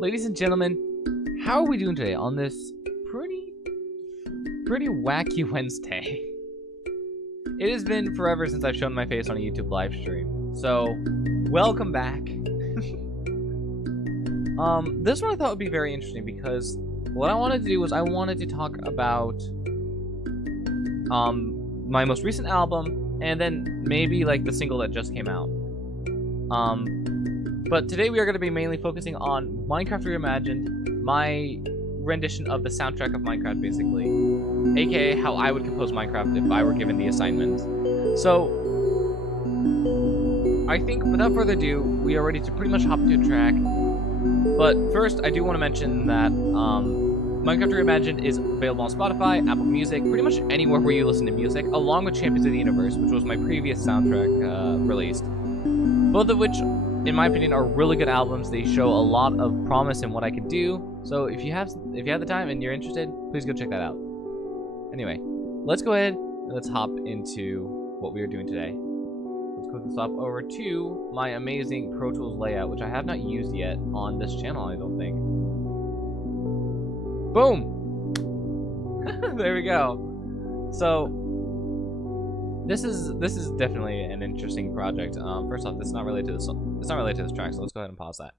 Ladies and gentlemen, how are we doing today on this pretty wacky Wednesday? It has been forever since I've shown my face on a YouTube live stream, so welcome back. This one I thought would be very interesting because what I wanted to do was I wanted to talk about my most recent album, and then maybe like the single that just came out. But today we are going to be mainly focusing on Minecraft Reimagined, my rendition of the soundtrack of Minecraft, basically, aka how I would compose Minecraft if I were given the assignment. So I think without further ado, we are ready to pretty much hop into a track. But first, I do want to mention that Minecraft Reimagined is available on Spotify, Apple Music, pretty much anywhere where you listen to music, along with Champions of the Universe, which was my previous soundtrack released. Both of which, in my opinion, are really good albums. They show a lot of promise in what I could do. So if you have the time and you're interested, please go check that out. Anyway, let's go ahead and let's hop into what we are doing today. Let's quickly swap over to my amazing Pro Tools layout, which I have not used yet on this channel, I don't think. Boom! There we go. So this is definitely an interesting project. First off, this is not related to this. It's not related to this track, so let's go ahead and pause that.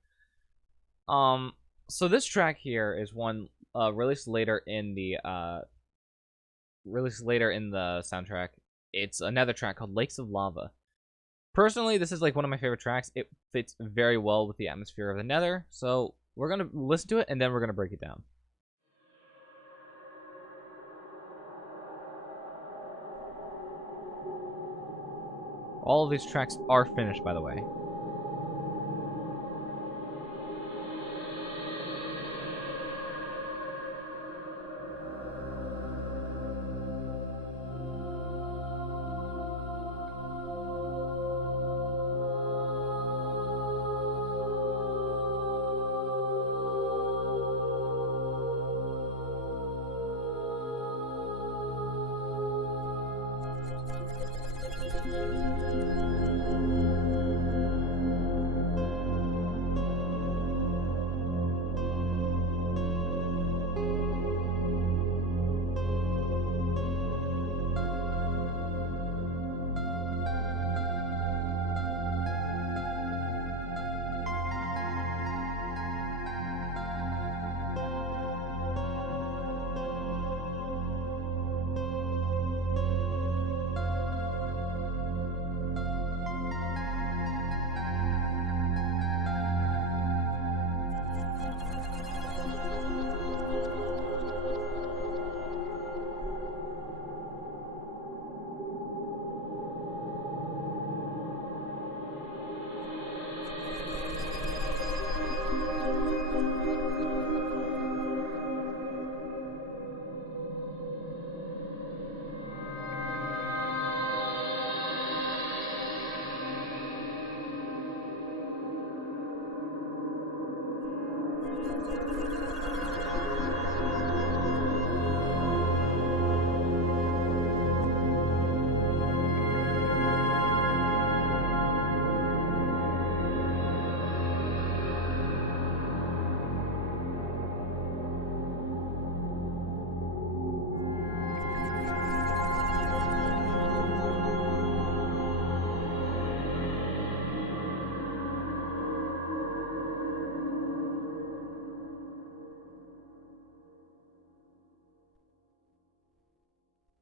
So this track here is one released later in the soundtrack. It's another track called Lakes of Lava. Personally, this is like one of my favorite tracks. It fits very well with the atmosphere of the Nether. So we're gonna listen to it and then we're gonna break it down. All of these tracks are finished, by the way.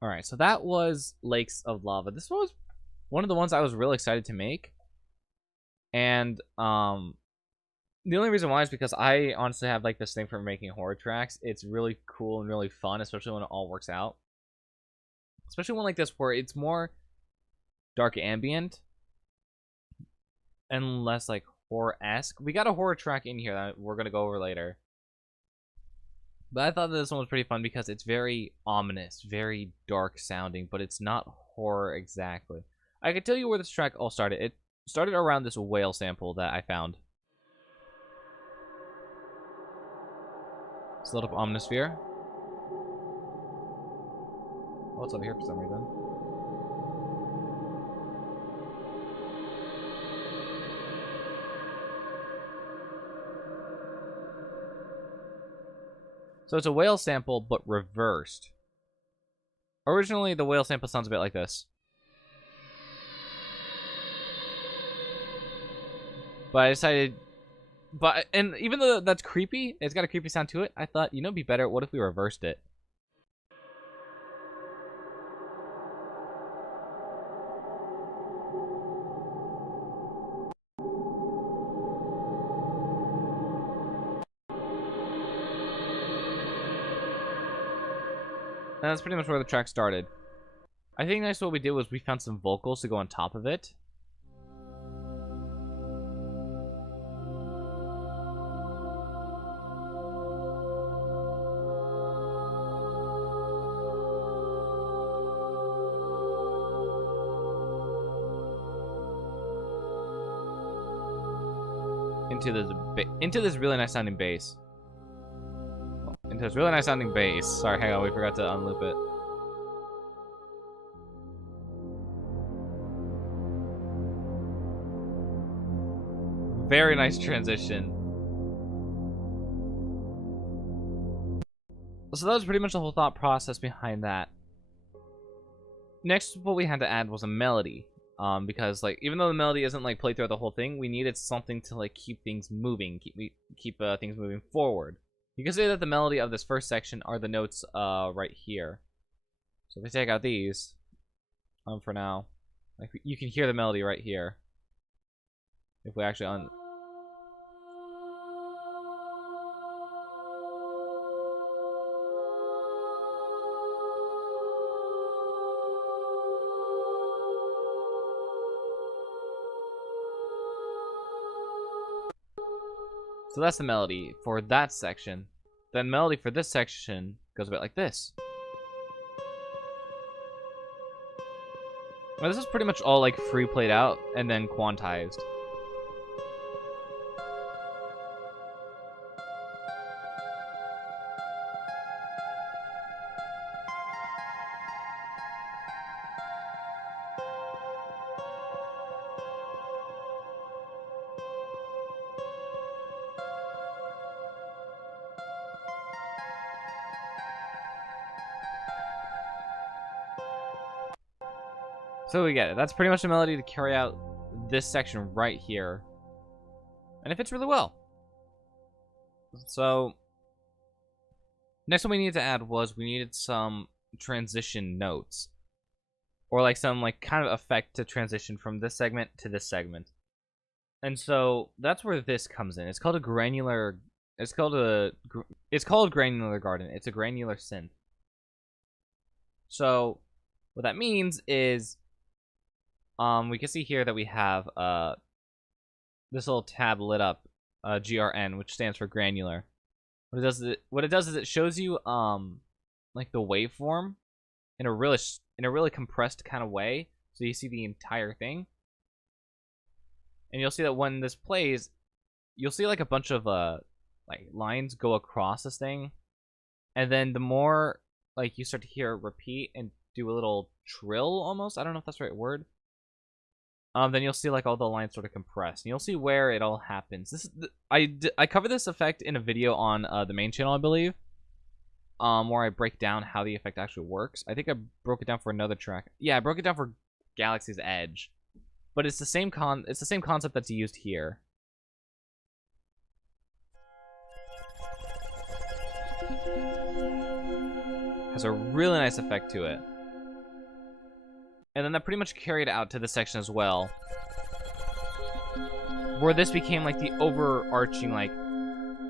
Alright, so that was Lakes of Lava. This was one of the ones I was really excited to make. And the only reason why is because I honestly have like this thing for making horror tracks. It's really cool and really fun, especially when it all works out. Especially one like this where it's more dark ambient and less like horror-esque. We got a horror track in here that we're going to go over later. But I thought that this one was pretty fun because it's very ominous, very dark sounding, but it's not horror exactly. I can tell you where this track all started. It started around this whale sample that I found. It's a little omnisphere. Oh, it's over here for some reason. So it's a whale sample, but reversed. Originally, the whale sample sounds a bit like this. But I decided But, and even though that's creepy, it's got a creepy sound to it, I thought, you know, it'd be better, what if we reversed it? And that's pretty much where the track started. I think next what we did was we found some vocals to go on top of it. Into this really nice sounding bass. Into this really nice sounding bass. Sorry, hang on, we forgot to unloop it. Very nice transition. So that was pretty much the whole thought process behind that. Next, what we had to add was a melody. Because like even though the melody isn't like played throughout the whole thing, we needed something to like keep things moving, keep things moving forward. You can say that the melody of this first section are the notes right here. So if we take out these, for now, like you can hear the melody right here. If we actually So that's the melody for that section. The melody for this section goes a bit like this. Well, this is pretty much all like free played out and then quantized. So we get it. That's pretty much the melody to carry out this section right here. And it fits really well. So, next one we needed to add was we needed some transition notes. Or like some like kind of effect to transition from this segment to this segment. And so that's where this comes in. It's called a granular... It's called Granular Garden. It's a granular synth. So, what that means is... we can see here that we have this little tab lit up, GRN, which stands for granular. What it does is it shows you like the waveform in a really compressed kind of way, so you see the entire thing. And you'll see that when this plays, you'll see like a bunch of like lines go across this thing, and then the more like you start to hear it repeat and do a little trill almost. I don't know if that's the right word. Then you'll see like all the lines sort of compress, and you'll see where it all happens. This is I covered this effect in a video on the main channel, I believe, where I break down how the effect actually works. I think I broke it down for another track. Yeah, I broke it down for Galaxy's Edge, but it's the same concept that's used here. Has a really nice effect to it. And then that pretty much carried out to this section as well, where this became like the overarching like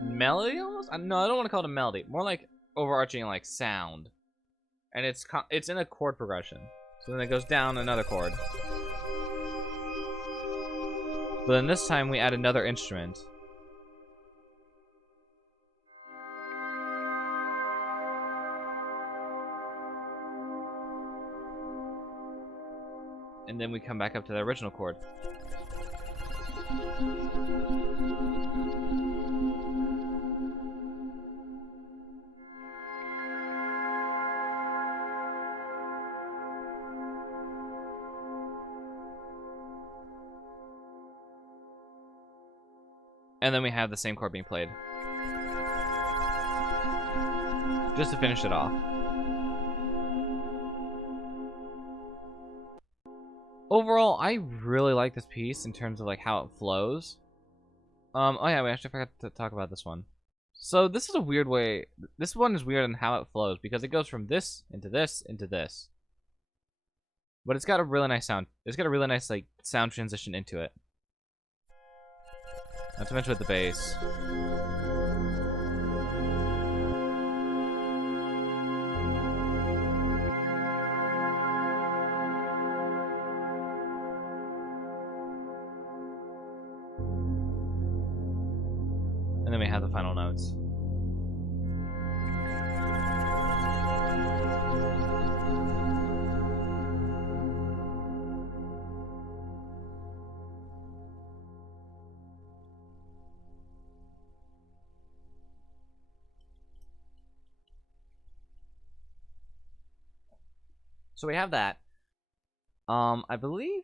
melody almost. No, I don't want to call it a melody. More like overarching like sound, and it's in a chord progression. So then it goes down another chord. But then this time we add another instrument. And then we come back up to the original chord. And then we have the same chord being played. Just to finish it off. Overall, I really like this piece in terms of like how it flows. Oh yeah, we actually forgot to talk about this one. So this is a weird way. This one is weird in how it flows because it goes from this into this into this. But it's got a really nice sound. It's got a really nice like sound transition into it. Not to mention with the bass. And then we have the final notes. So we have that. I believe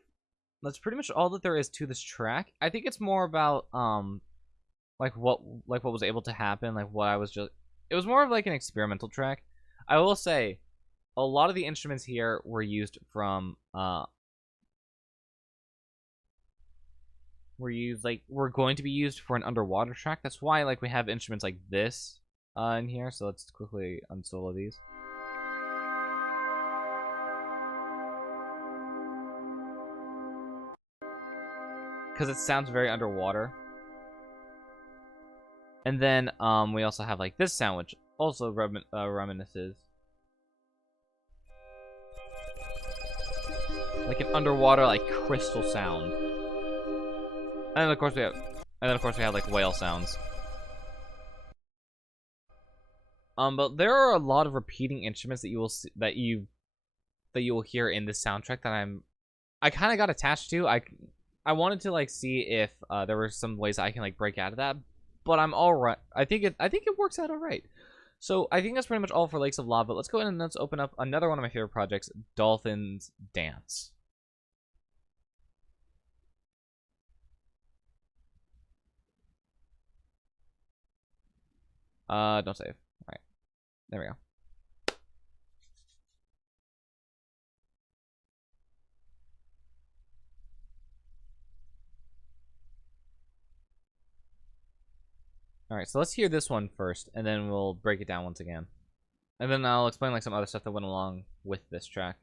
that's pretty much all that there is to this track. I think it's more about like what was able to happen, like what I was just. It was more of like an experimental track. I will say, a lot of the instruments here were used from were going to be used for an underwater track. That's why like we have instruments like this in here. So let's quickly unsolo these. Because it sounds very underwater. And then we also have like this sound, which also reminisces. Like an underwater, like crystal sound. And then of course we have like whale sounds. But there are a lot of repeating instruments that you will see, that you will hear in this soundtrack that I kind of got attached to. I wanted to like see if there were some ways I can like break out of that, but I'm all right. I think it works out all right. So I think that's pretty much all for Lakes of Lava. Let's go ahead and let's open up another one of my favorite projects, Dolphins Dance. Don't save. All right, there we go. Alright, so let's hear this one first, and then we'll break it down once again. And then I'll explain like some other stuff that went along with this track.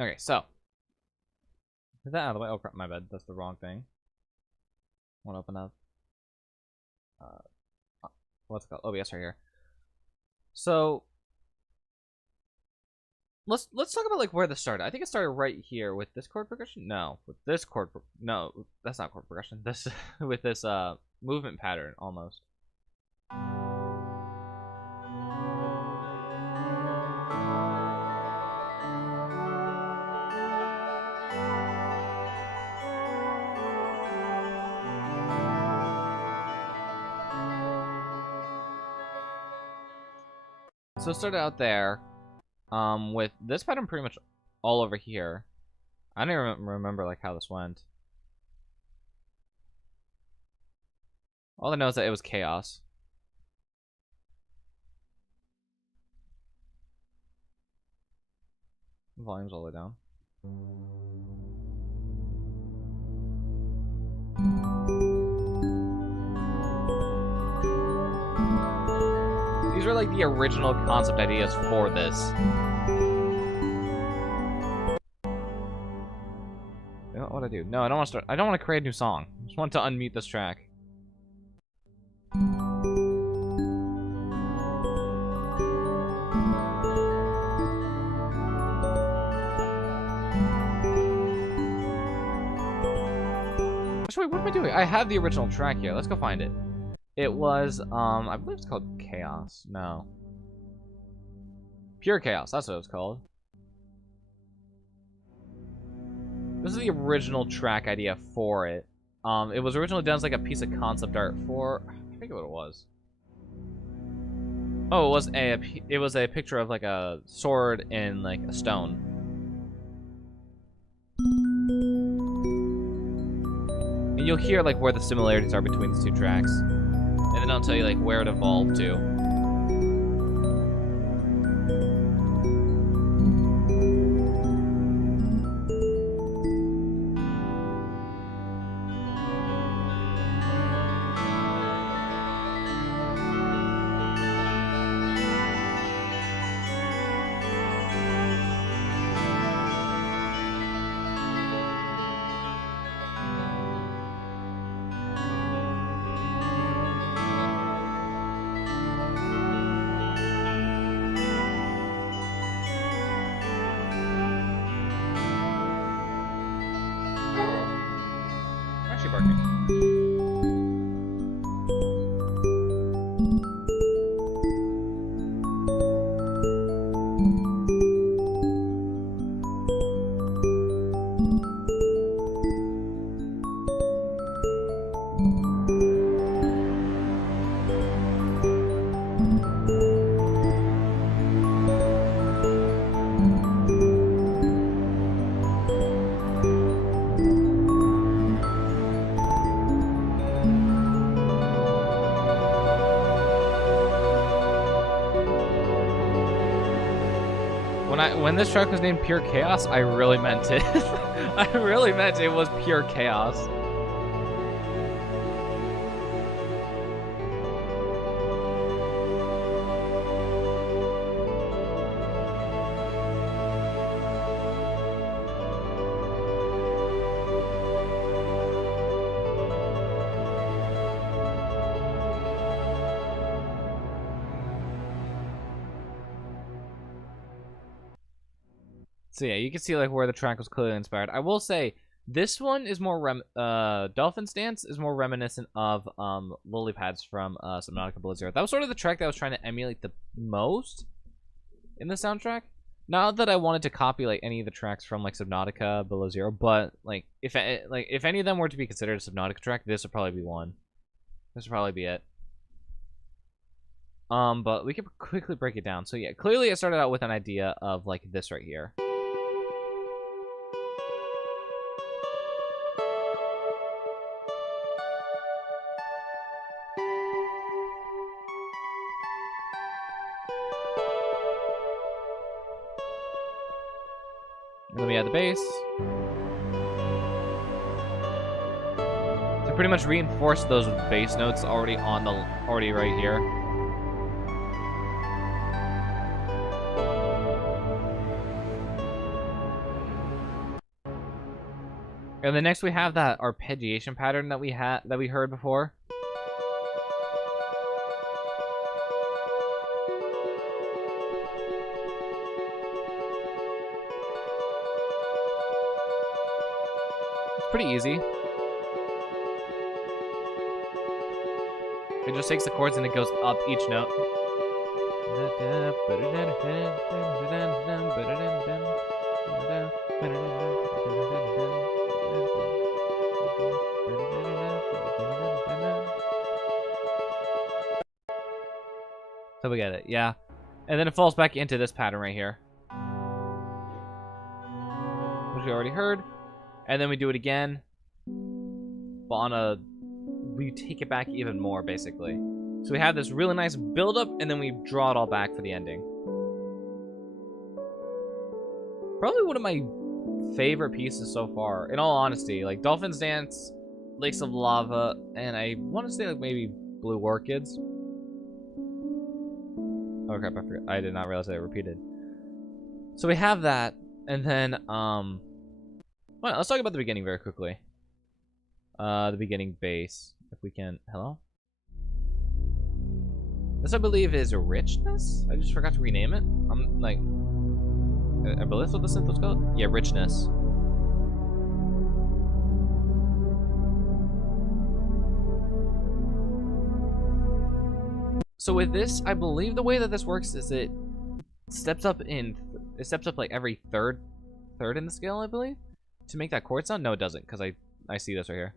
Okay, so. Get that out of the way. Oh, crap, my bad. That's the wrong thing. I want to open up. What's it called? OBS right here. So. Let's talk about like where this started. I think it started right here with this chord progression. No, with this chord. No, that's not chord progression. This with this movement pattern almost. So it started out there. With this pattern pretty much all over here. I don't even remember like how this went. All I know is that it was chaos. Volume's all the way down. These are like the original concept ideas for this. You know what I do? No, I don't want to start. I don't want to create a new song. I just want to unmute this track. Actually, what am I doing? I have the original track here. Let's go find it. It was, I believe it's called Chaos. No. Pure Chaos, that's what it was called. This is the original track idea for it. It was originally done as like a piece of concept art for, I forget what it was. Oh, it was a picture of like a sword in like a stone. And you'll hear like where the similarities are between these two tracks. And then I'll tell you like where it evolved to. Barking. When this track was named Pure Chaos, I really meant it. I really meant it was pure chaos. So yeah, you can see like where the track was clearly inspired. I will say this one is more Dolphins Dance is more reminiscent of Lily Pads from Subnautica Below Zero. That was sort of the track that I was trying to emulate the most in the soundtrack. Not that I wanted to copy like any of the tracks from like Subnautica Below Zero, but like if any of them were to be considered a Subnautica track, this would probably be one. This would probably be it. But we could quickly break it down. So yeah, clearly it started out with an idea of like this right here. Then we add the bass. To pretty much reinforce those bass notes already right here. And then next we have that arpeggiation pattern that we heard before. It's pretty easy. It just takes the chords and it goes up each note. So we get it, yeah. And then it falls back into this pattern right here, which we already heard. And then we do it again, but on a... we take it back even more, basically. So we have this really nice build-up, and then we draw it all back for the ending. Probably one of my favorite pieces so far, in all honesty. Like, Dolphins Dance, Lakes of Lava, and I want to say, like, maybe Blue Orchids. Oh crap, I forgot. I did not realize that I repeated. So we have that, and then, well, let's talk about the beginning very quickly. The beginning bass, if we can. Hello? This, I believe, is Richness? I just forgot to rename it. I'm like, I believe that's what the synth was called? Yeah, Richness. So with this, I believe the way that this works is it steps up like every third in the scale, I believe, to make that chord sound. No, it doesn't, because I see this right here.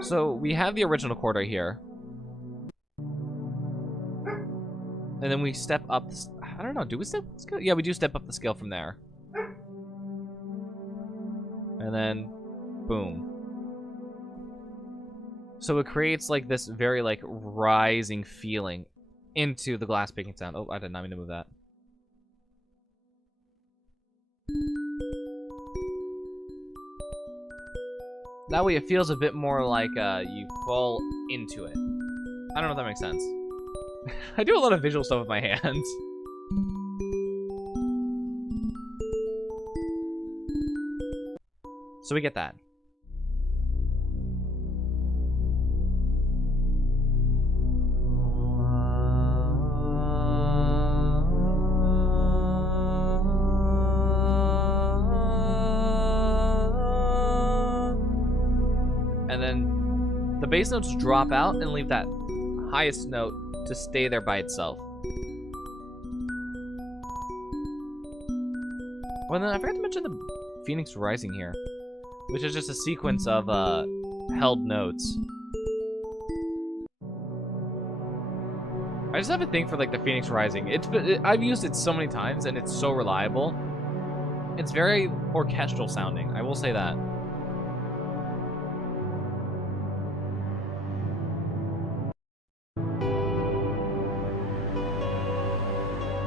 So we have the original chord right here, and then we step up. I don't know. Do we step up the scale? Yeah, we do step up the scale from there, and then boom. So it creates like this very like rising feeling into the glass picking sound. Oh, I did not mean to move that. That way it feels a bit more like you fall into it. I don't know if that makes sense. I do a lot of visual stuff with my hands. So we get that. And then the bass notes drop out and leave that highest note to stay there by itself. Well, then I forgot to mention the Phoenix Rising here, which is just a sequence of held notes. I just have a thing for like the Phoenix Rising. I've used it so many times and it's so reliable. It's very orchestral sounding, I will say that.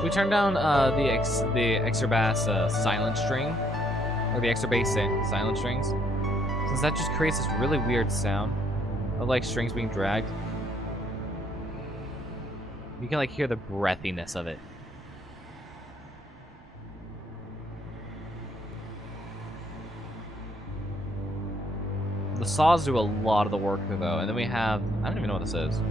We turn down the extra bass silent string, or the extra bass silent strings, since that just creates this really weird sound of like strings being dragged. You can like hear the breathiness of it. The saws do a lot of the work though, and then we have, I don't even know what this is.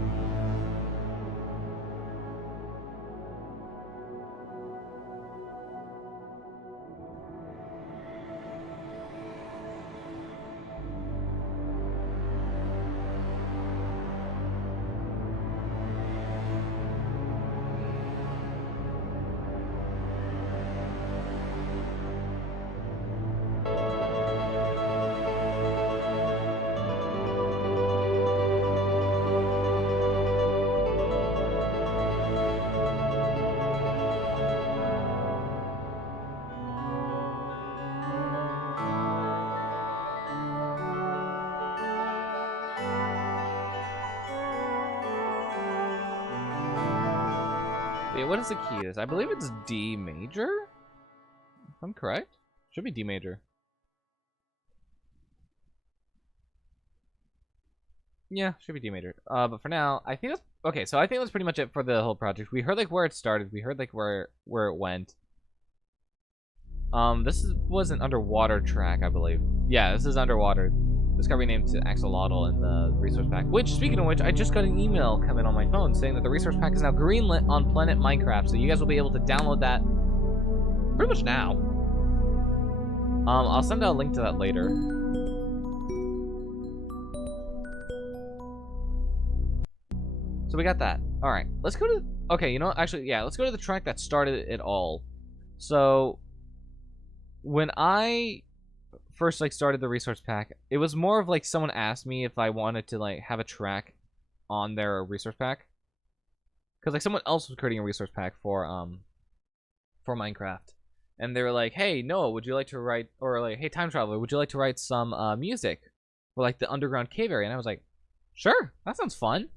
What is the key to this? I believe it's D major? If I'm correct? Should be D major. Yeah, should be D major. But for now, I think that's... Okay, so I think that's pretty much it for the whole project. We heard like where it started. We heard like where it went. was an underwater track, I believe. Yeah, this is underwater. This got renamed to Axolotl in the resource pack. Which, speaking of which, I just got an email come in on my phone saying that the resource pack is now greenlit on Planet Minecraft, so you guys will be able to download that pretty much now. I'll send out a link to that later. So we got that. All right, let's go to. Okay, you know what? Actually, yeah, let's go to the track that started it all. So when I first started the resource pack, it was more of someone asked me if I wanted to have a track on their resource pack, because someone else was creating a resource pack for Minecraft, and they were like, "Hey Noah, would you like to write?" Or "Hey Time Traveler, would you like to write some music for the underground cave area?" And I was like, "Sure, that sounds fun."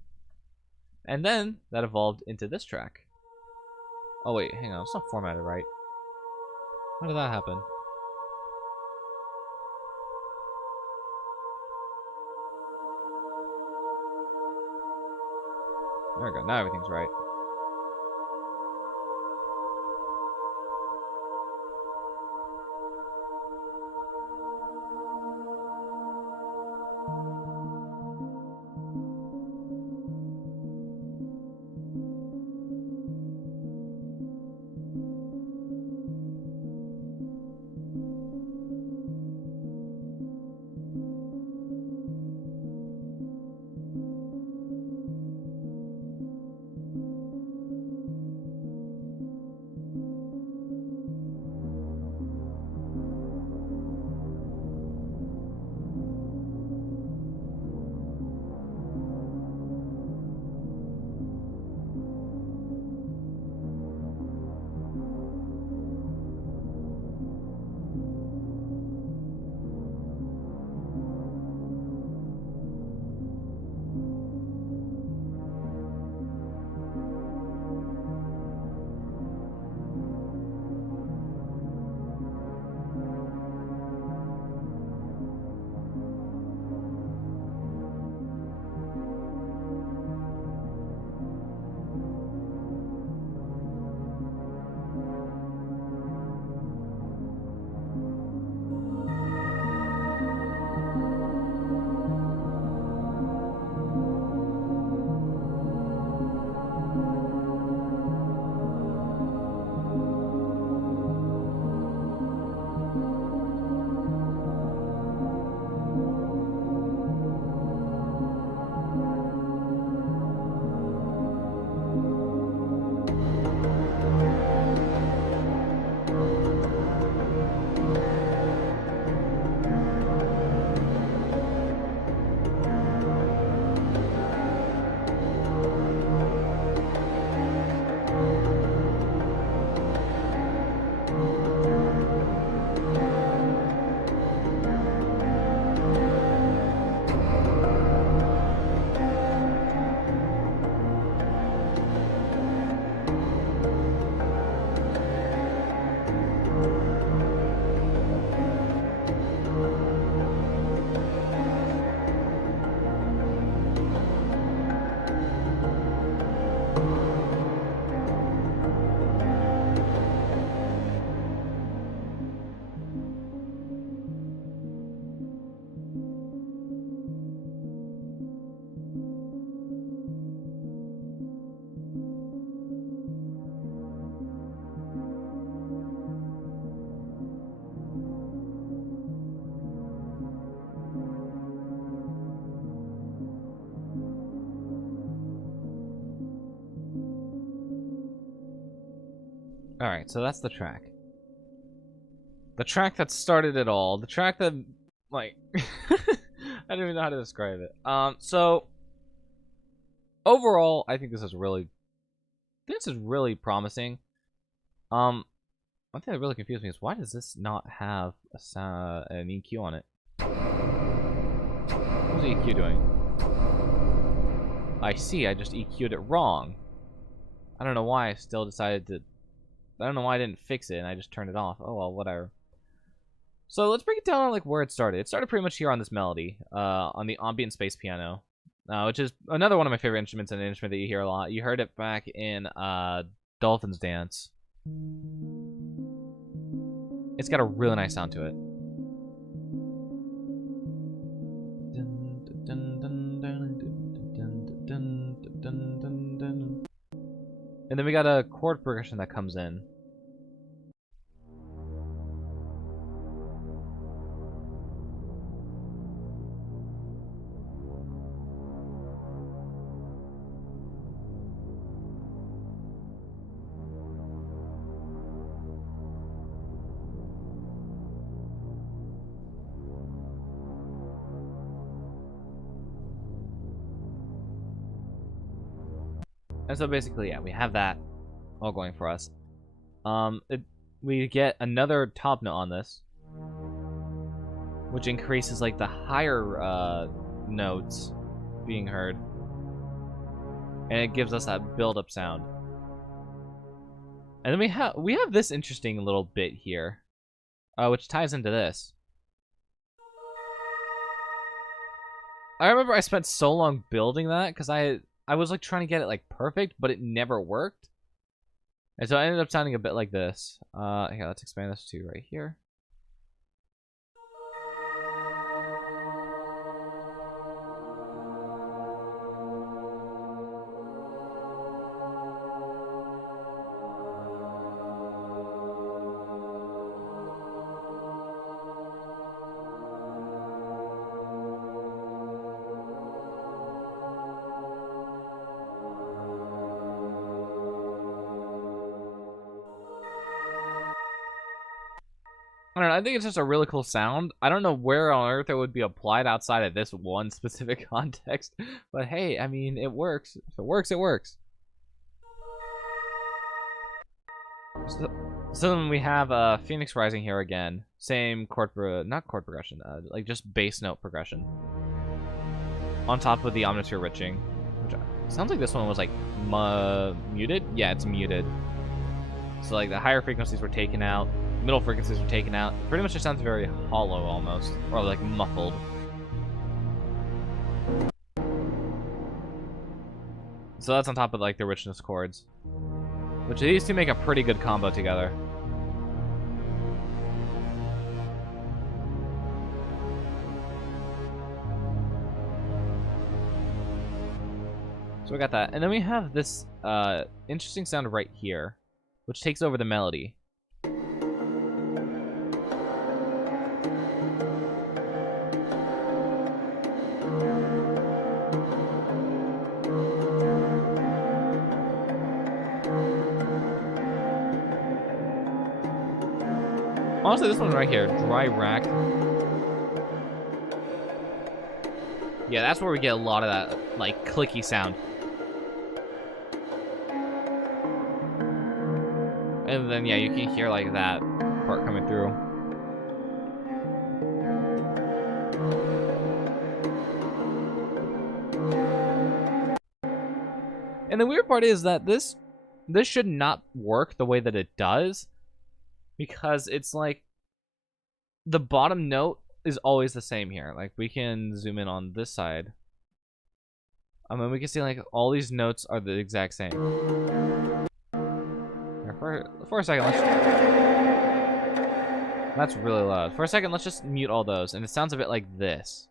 And then that evolved into this track. Oh wait, hang on, it's not formatted right. How did that happen? There we go, now everything's right. Alright, so that's the track. The track that started it all. The track that, I don't even know how to describe it. So, overall, I think this is really promising. One thing that really confused me is, why does this not have an EQ on it? What's the EQ doing? I see, I just EQ'd it wrong. I don't know why I still decided to... I don't know why I didn't fix it and I just turned it off. Oh well, whatever. So let's break it down on where it started. It started pretty much here on this melody, on the Ambient space piano, which is another one of my favorite instruments and an instrument that you hear a lot. You heard it back in Dolphins Dance. It's got a really nice sound to it. And then we got a chord progression that comes in. And so basically, yeah, we have that all going for us. We get another top note on this, which increases like the higher notes being heard, and it gives us that build-up sound. And then we have this interesting little bit here, which ties into this. I remember I spent so long building that because I was like trying to get it like perfect, but it never worked. And so I ended up sounding a bit like this. Here, let's expand this to right here. I don't know, I think it's just a really cool sound. I don't know where on earth it would be applied outside of this one specific context, but hey, I mean, it works. If it works, it works. So then we have Phoenix Rising here again. Same not chord progression, like just bass note progression. On top of the Omnisphere Riching, which sounds like this one was like muted. Yeah, it's muted. So like the higher frequencies were taken out. Middle frequencies are taken out. It pretty much just sounds very hollow almost, or like muffled. So that's on top of like the richness chords, which these two make a pretty good combo together. So we got that, and then we have this interesting sound right here, which takes over the melody. Honestly, this one right here, Dry Rack. Yeah, that's where we get a lot of that, like, clicky sound. And then, yeah, you can hear, like, that part coming through. And the weird part is that this should not work the way that it does, because it's like the bottom note is always the same here. Like, we can zoom in on this side. I mean, we can see like all these notes are the exact same. Here, for a second, that's really loud. For a second, let's just mute all those, and it sounds a bit like this.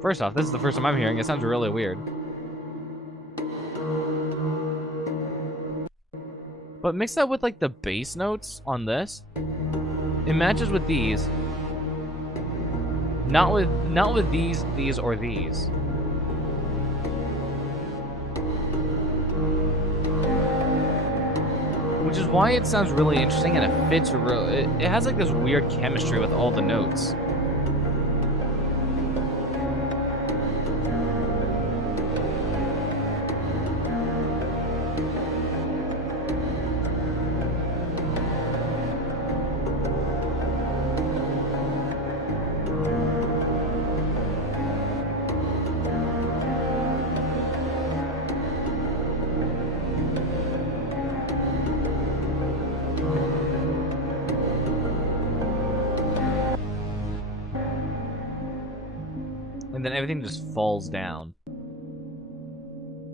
First off, this is the first time I'm hearing it. It sounds really weird. But mix that with like the bass notes on this. It matches with these. Not with these or these. Which is why it sounds really interesting, and it fits really. It has like this weird chemistry with all the notes. And then everything just falls down.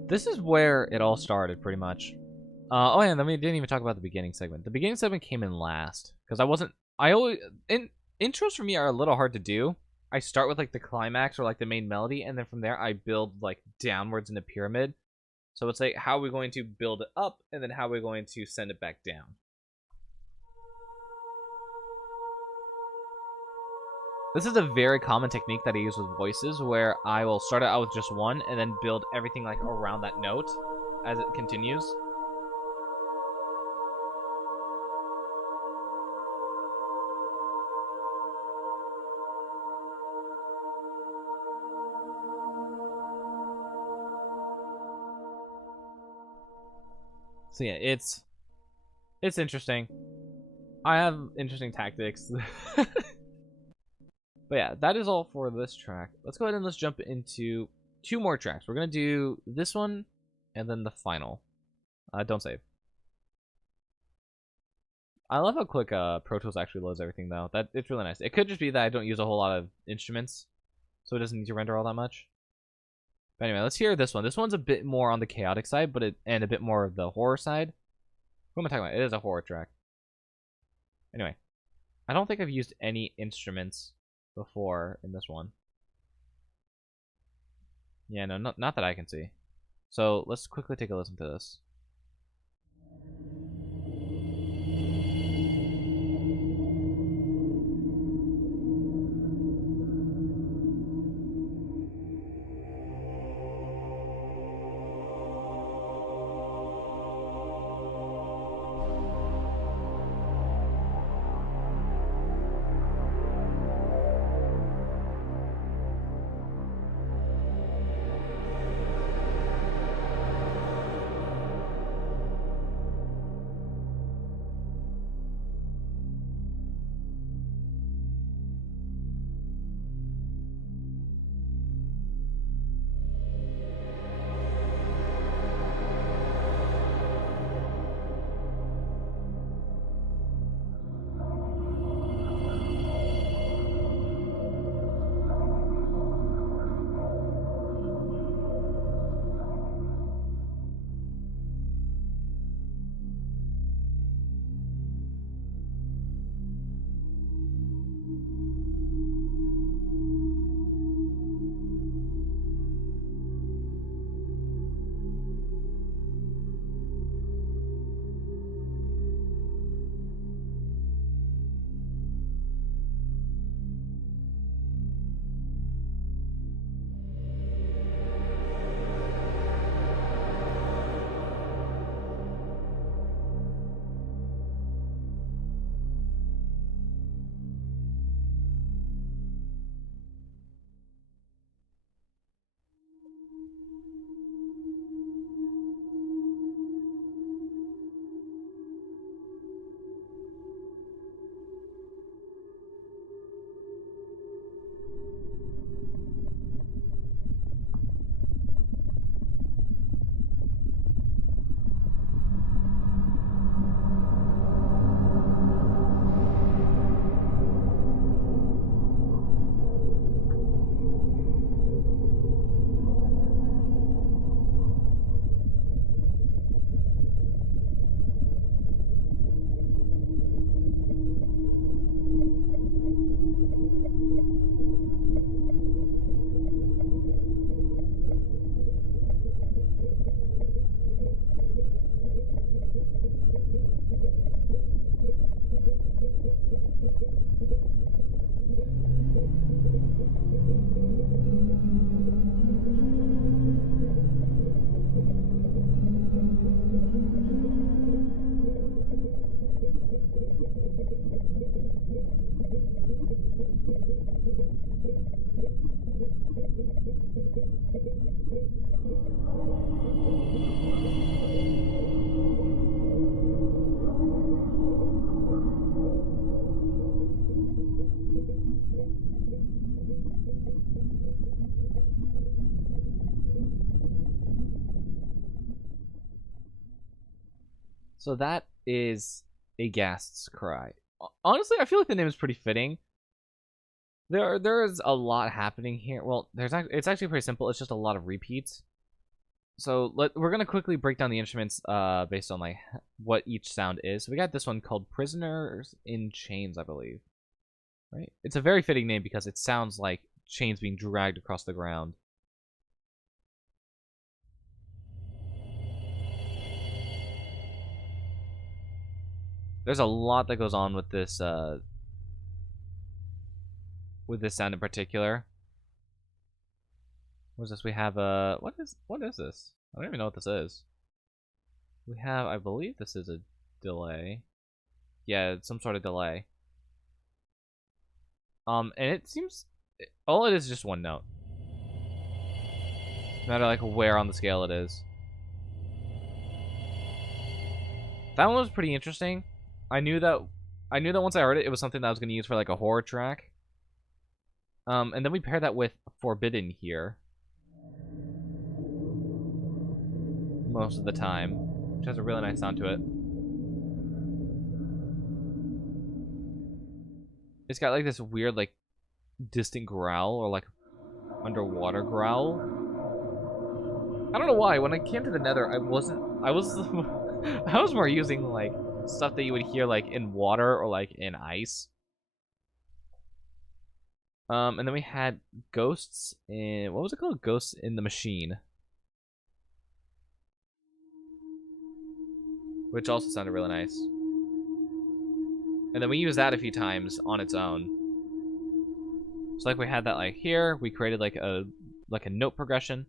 This is where it all started, pretty much. Oh, yeah, and then we didn't even talk about the beginning segment. The beginning segment came in last because I always intros for me are a little hard to do. I start with like the climax or like the main melody, and then from there I build like downwards in a pyramid. So it's like how are we going to build it up, and then how are we going to send it back down. This is a very common technique that I use with voices, where I will start out with just one and then build everything like around that note as it continues. So yeah, it's interesting. I have interesting tactics. But yeah, that is all for this track. Let's go ahead and let's jump into 2 more tracks. We're going to do this one and then the final. Don't save. I love how quick Pro Tools actually loads everything, though. It's really nice. It could just be that I don't use a whole lot of instruments, so it doesn't need to render all that much. But anyway, let's hear this one. This one's a bit more on the chaotic side, and a bit more of the horror side. What am I talking about? It is a horror track. Anyway, I don't think I've used any instruments before in this one. Yeah, no, not that I can see. So let's quickly take a listen to this. So that is A Ghast's Cry. Honestly, I feel like the name is pretty fitting. There is a lot happening here. Well, it's actually pretty simple. It's just a lot of repeats. So we're gonna quickly break down the instruments based on like what each sound is. So we got this one called Prisoners in Chains, I believe. Right? It's a very fitting name because it sounds like chains being dragged across the ground. There's a lot that goes on with this sound in particular. What's this? We have what is this? I don't even know what this is. We have, I believe this is a delay. Yeah, it's some sort of delay. And it seems all it is just one note. No matter like where on the scale it is. That one was pretty interesting. I knew that once I heard it, it was something that I was going to use for like a horror track. And then we pair that with Forbidden here. Most of the time. Which has a really nice sound to it. It's got like this weird like distant growl or like underwater growl. I don't know why. When I came to the Nether, I was I was more using like stuff that you would hear like in water or like in ice. And then we had Ghosts in, what was it called? Ghosts in the Machine. Which also sounded really nice. And then we used that a few times on its own. So like we had that like here, we created like a note progression.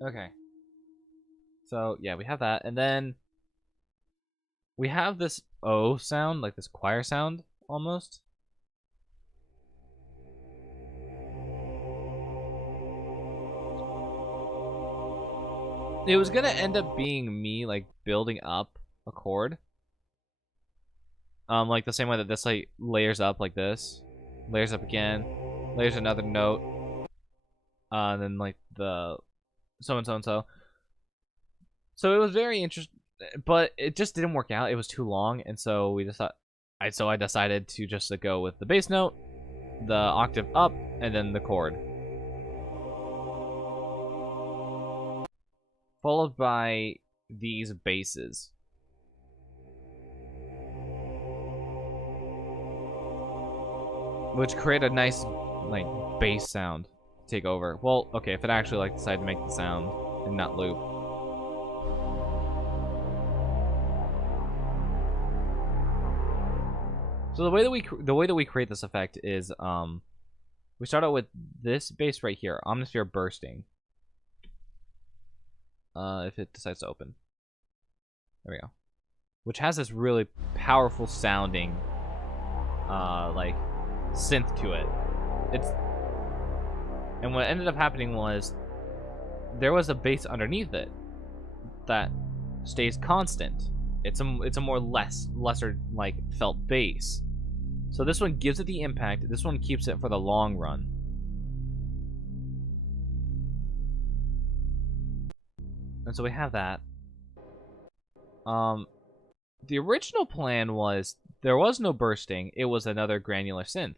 Okay. So yeah, we have that, and then we have this O sound, like this choir sound almost. It was gonna end up being me like building up a chord. Like the same way that this like layers up like this. Layers up again. Layers another note. And then like the so and so and so. So it was very interesting, but it just didn't work out. It was too long, and so we decided. I decided to just go with the bass note, the octave up, and then the chord, followed by these basses. Which create a nice like bass sound to take over. Well, okay, if it actually like decided to make the sound and not loop. So the way that we create this effect is we start out with this bass right here, Omnisphere bursting. If it decides to open. There we go. Which has this really powerful sounding like synth to it. And what ended up happening was there was a bass underneath it that stays constant. It's a more lesser like felt bass. So this one gives it the impact. This one keeps it for the long run. And so we have that. The original plan was there was no bursting. It was another granular synth.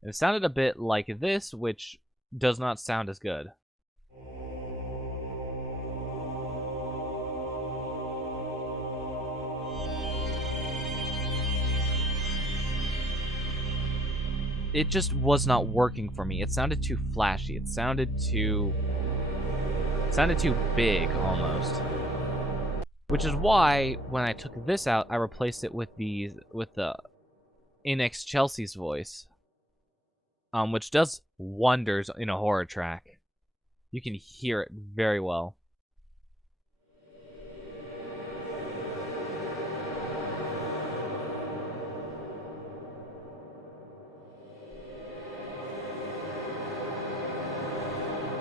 And it sounded a bit like this, which does not sound as good. It just was not working for me. It sounded too flashy. It sounded too big almost. Which is why when I took this out, I replaced it with the NX Chelsea's voice. Which does wonders in a horror track. You can hear it very well.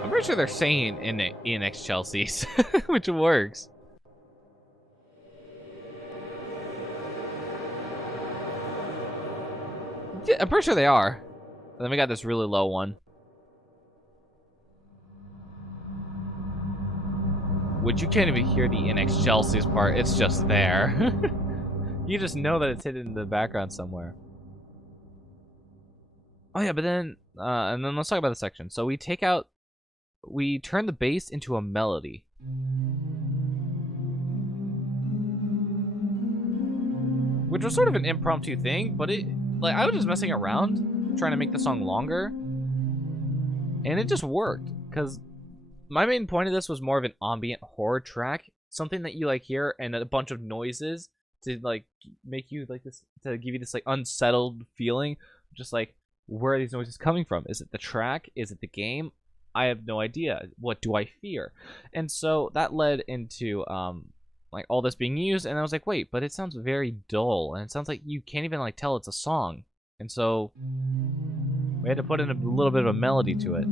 I'm pretty sure they're saying NX Chelsea's, which works. Yeah, I'm pretty sure they are. And then we got this really low one. which you can't even hear the In Excelsis part. It's just there. You just know that it's hidden in the background somewhere. Oh yeah, but then, and then let's talk about the section. So we turn the bass into a melody. Which was sort of an impromptu thing, but I was just messing around, trying to make the song longer. And it just worked, because my main point of this was more of an ambient horror track. Something that you, hear, and a bunch of noises to, make you, this, to give you this, unsettled feeling. Just, where are these noises coming from? Is it the track? Is it the game? I have no idea. What do I fear? And so that led into, all this being used, and I was like, wait, but it sounds very dull, and it sounds like you can't even, tell it's a song. And so we had to put in a little bit of a melody to it.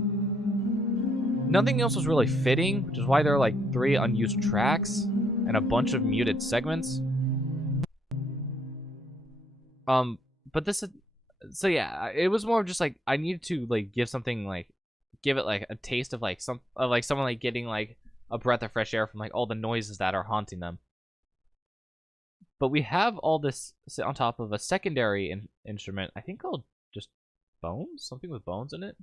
Nothing else was really fitting, which is why there are, 3 unused tracks and a bunch of muted segments. But this is... So yeah, it was more of just, I needed to, give something, give it, a taste of, someone, getting, a breath of fresh air from all the noises that are haunting them. But we have all this sit on top of a secondary instrument, I think called just bones? Something with bones in it?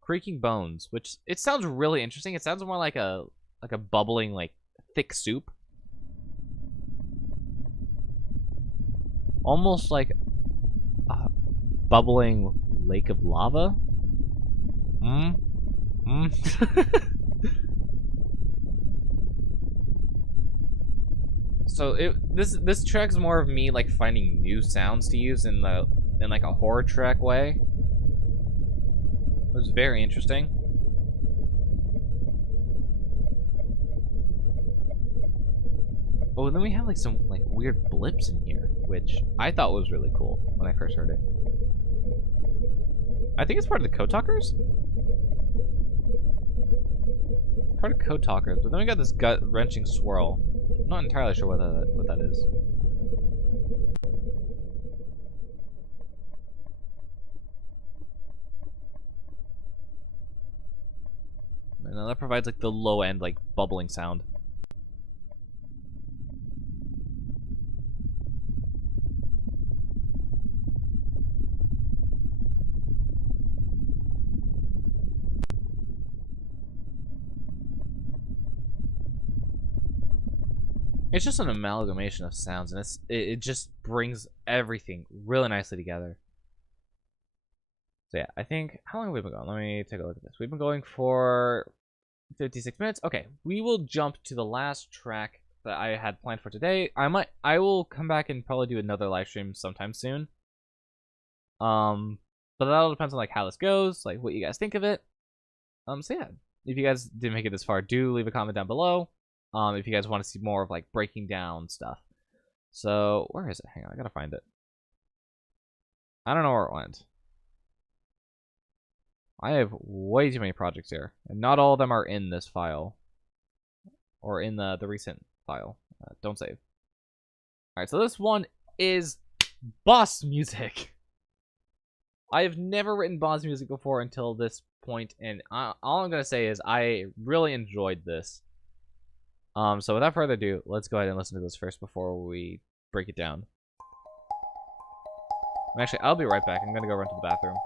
Creaking bones, which it sounds really interesting. It sounds more like a bubbling, thick soup. Almost like a bubbling lake of lava. So this track's more of me finding new sounds to use in a horror track way. It was very interesting. Oh, and then we have some weird blips in here, which I thought was really cool when I first heard it. I think it's part of the Code Talkers. Part of Code Talkers, but then we got this gut-wrenching swirl. I'm not entirely sure what that is. And that provides the low end bubbling sound. It's just an amalgamation of sounds, and it just brings everything really nicely together. So yeah, I think, how long have we been going? Let me take a look at this. We've been going for 56 minutes. Okay, we will jump to the last track that I had planned for today. I will come back and probably do another live stream sometime soon. But that all depends on how this goes, what you guys think of it. So yeah, if you guys didn't make it this far, do leave a comment down below. If you guys want to see more of breaking down stuff. So where is it? Hang on, I gotta find it. I don't know where it went. I have way too many projects here, and not all of them are in this file, or in the recent file. Don't save. All right, so this one is boss music. I have never written boss music before until this point, and all I'm gonna say is I really enjoyed this. So without further ado, let's go ahead and listen to this first before we break it down. Actually, I'll be right back. I'm gonna go run to the bathroom.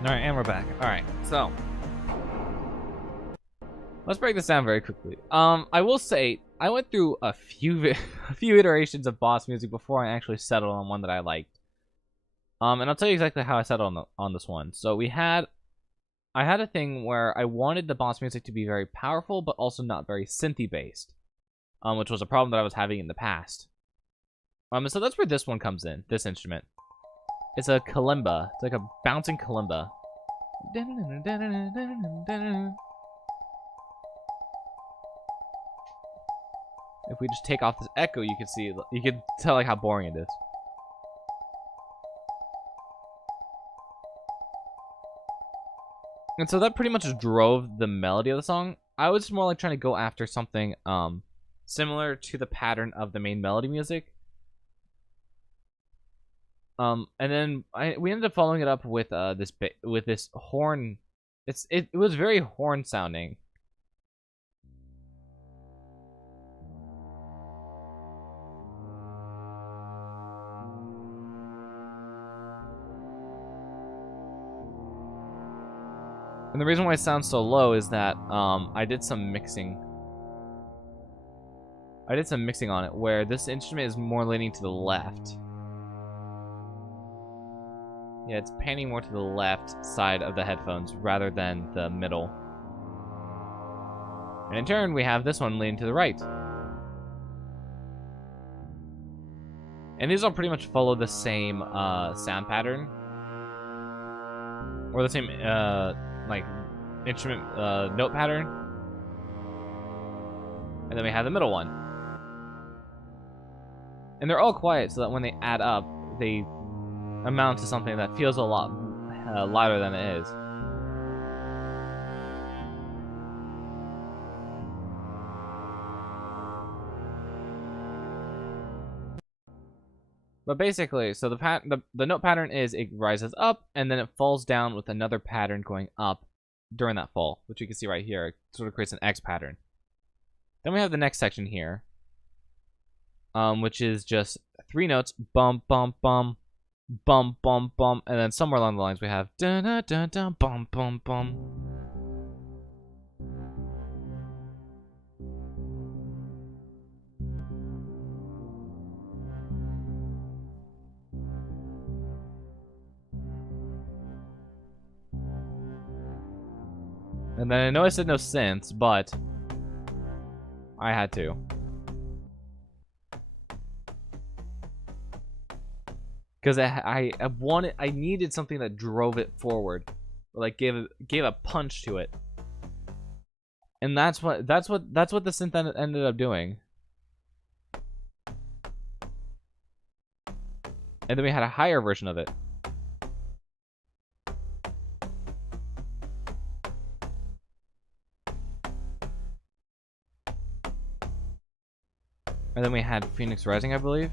Alright, and we're back. Alright, so let's break this down very quickly. I will say I went through a few iterations of boss music before I actually settled on one that I liked. And I'll tell you exactly how I settled on this one. So I had a thing where I wanted the boss music to be very powerful, but also not very synthy based, which was a problem that I was having in the past. So that's where this one comes in. This instrument. It's a kalimba. It's like a bouncing kalimba. If we just take off this echo, you can tell like how boring it is. And so that pretty much drove the melody of the song. I was more like trying to go after something similar to the pattern of the main melody music. And then we ended up following it up with this horn. It was very horn sounding. And the reason why it sounds so low is that I did some mixing. On it where this instrument is more leaning to the left. Yeah, it's panning more to the left side of the headphones rather than the middle. And in turn, we have this one leaning to the right. And these all pretty much follow the same sound pattern. Or the same like instrument note pattern. And then we have the middle one. And they're all quiet so that when they add up, they amount to something that feels a lot louder than it is. But basically, so the note pattern is it rises up and then it falls down with another pattern going up during that fall, which you can see right here. It sort of creates an X pattern. Then we have the next section here, which is just 3 notes: bum bum bum, bum bum bum, and then somewhere along the lines we have dun dun dun dun bum bum bum. And then I know I said no synths, but I had to. Because I needed something that drove it forward, or like gave a punch to it. And that's what the synth ended up doing. And then we had a higher version of it. And then we had Phoenix Rising, I believe.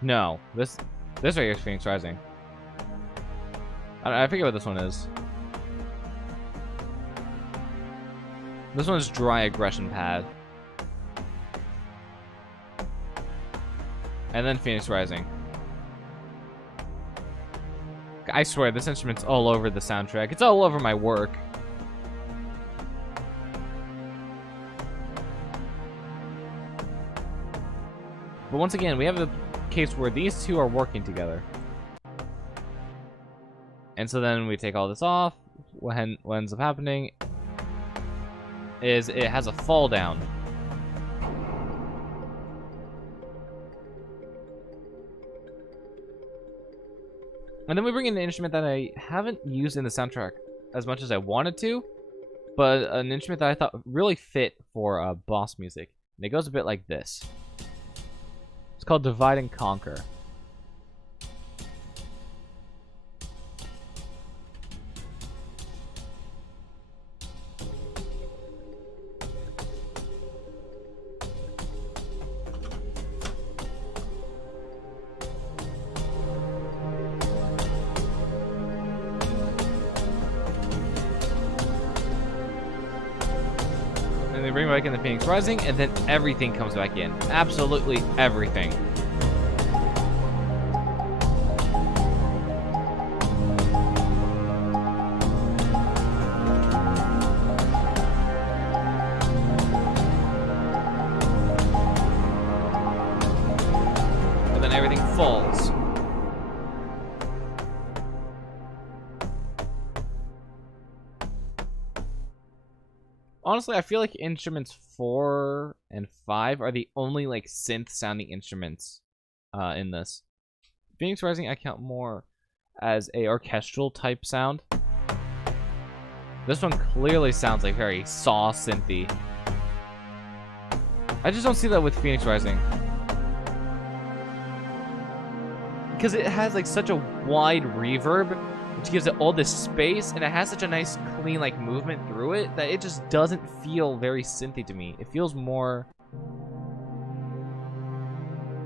No, this right here is Phoenix Rising. I forget what this one is. This one is Dry Aggression Pad. And then Phoenix Rising. I swear, this instrument's all over the soundtrack. It's all over my work. But once again, we have the case where these two are working together. And so then we take all this off. What ends up happening is it has a fall down. And then we bring in an instrument that I haven't used in the soundtrack as much as I wanted to, but an instrument that I thought really fit for boss music. And it goes a bit like this. It's called Divide and Conquer. And they bring back in the Phoenix Rising, and then everything comes back in. Absolutely everything. everything falls. Honestly, I feel like instruments 4 and 5 are the only like synth sounding instruments in this. Phoenix Rising I count more as a orchestral type sound. This one clearly sounds like very saw synthy. I just don't see that with Phoenix Rising. Because it has like such a wide reverb, which gives it all this space, and it has such a nice clean like movement through it that it just doesn't feel very synthy to me. It feels more...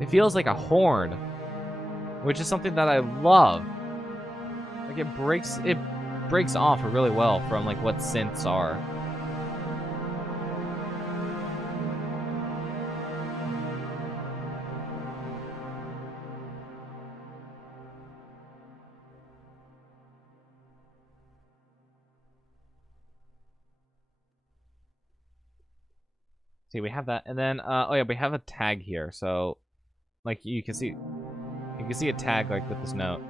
It feels like a horn, which is something that I love. Like it breaks off really well from like what synths are. See, we have that, and then oh yeah, we have a tag here. So, like you can see a tag like with this note,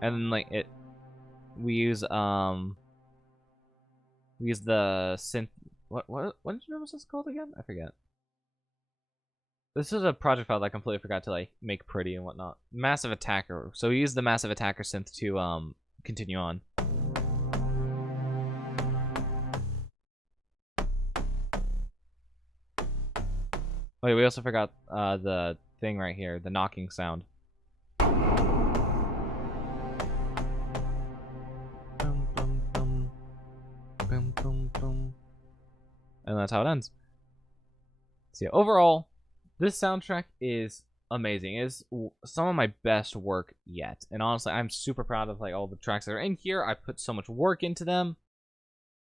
and then like we use the synth. What was this called again? I forget. This is a project file that I completely forgot to like make pretty and whatnot. Massive Attacker. So we use the Massive Attacker synth to continue on. Oh, yeah, we also forgot the thing right here, the knocking sound. And that's how it ends. So yeah, overall, this soundtrack is amazing. It is some of my best work yet. And honestly, I'm super proud of like all the tracks that are in here. I put so much work into them.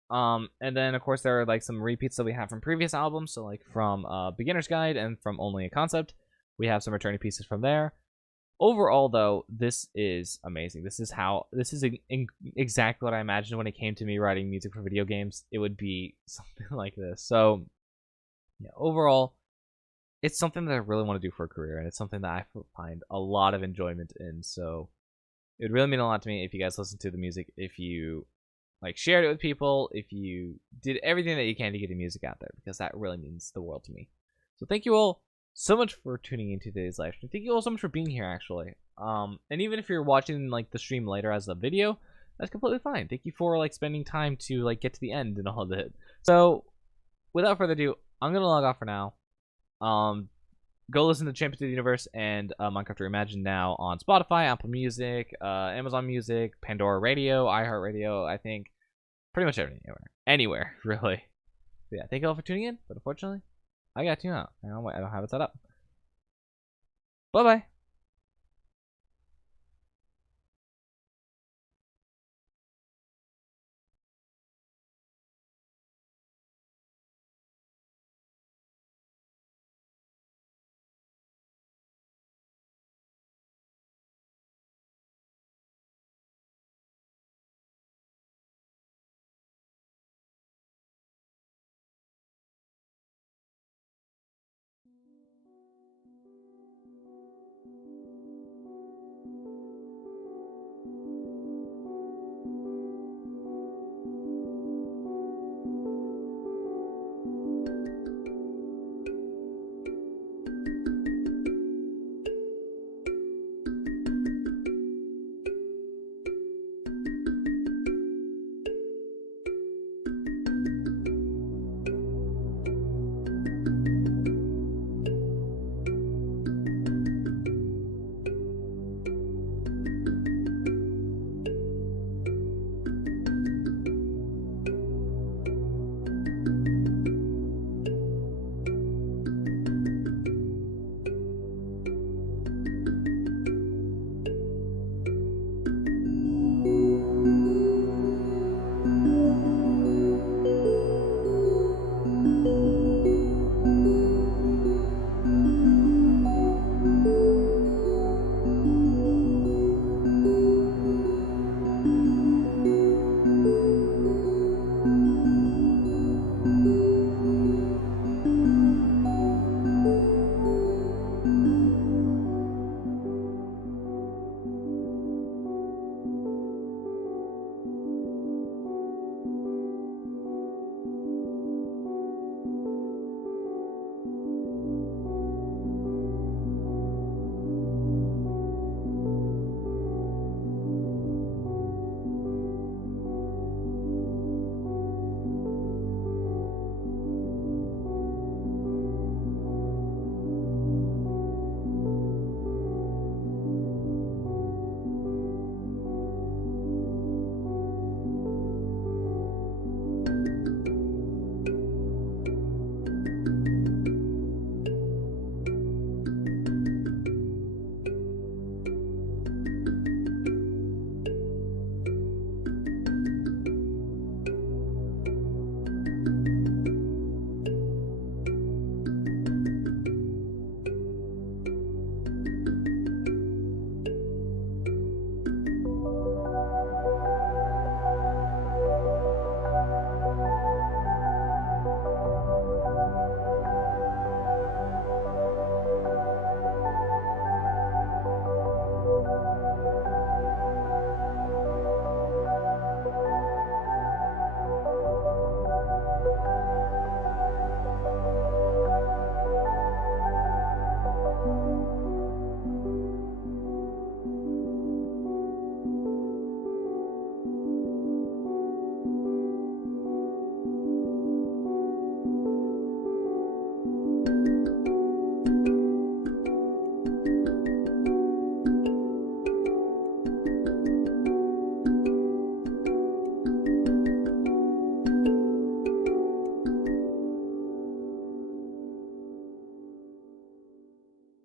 And then of course there are like some repeats that we have from previous albums, so like from Beginner's Guide and from Only a Concept. We have some returning pieces from there. Overall though, this is amazing. This is exactly what I imagined when it came to me writing music for video games. It would be something like this. So yeah, overall, it's something that I really want to do for a career, and it's something that I find a lot of enjoyment in. So it would really mean a lot to me if you guys listen to the music, if you like shared it with people, if you did everything that you can to get the music out there, because that really means the world to me. So thank you all so much for tuning into today's live stream. Thank you all so much for being here, actually. And even if you're watching like the stream later as a video, that's completely fine. Thank you for like spending time to like get to the end and all of it. So without further ado, I'm gonna log off for now. Go listen to Champions of the Universe and Minecraft Reimagined now on Spotify, Apple Music, Amazon Music, Pandora Radio, iHeartRadio, I think. Pretty much everything, anywhere, really. But yeah, thank you all for tuning in, but unfortunately, I gotta tune out. I don't have it set up. Bye-bye.